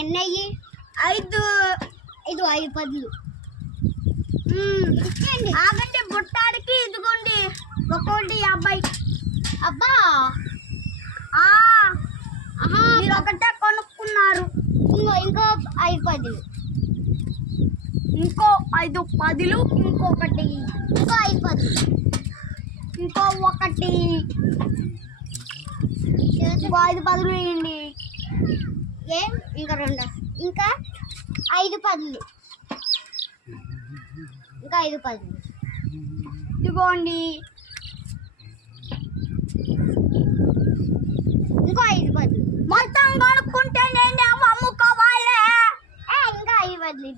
ఎన్నయ్యి 5 5 పదులు. ఆగండి బుట్టాడికి ఇదిగోండి ఒక్కొక్కటి 50. అబ్బా మీరు ఒకటే కొనుక్కున్నారు. ఇంకో 5 పదులు, ఇంకో 5 పదులు, ఇంకొకటి, ఇంకో 5 పదులు, ఇంకో ఒకటి, ఇంకో 5 పదులు వేయండి. ఇంకా 2, ఇంకా 5 పదులు, ఇంకా 5 పదులు ఇదిగోండి ఇంకో 5 పదులు. మొత్తం కొనుక్కుంటే నేను అమ్ముకోవాలి. ఇంకా 5 పదులు.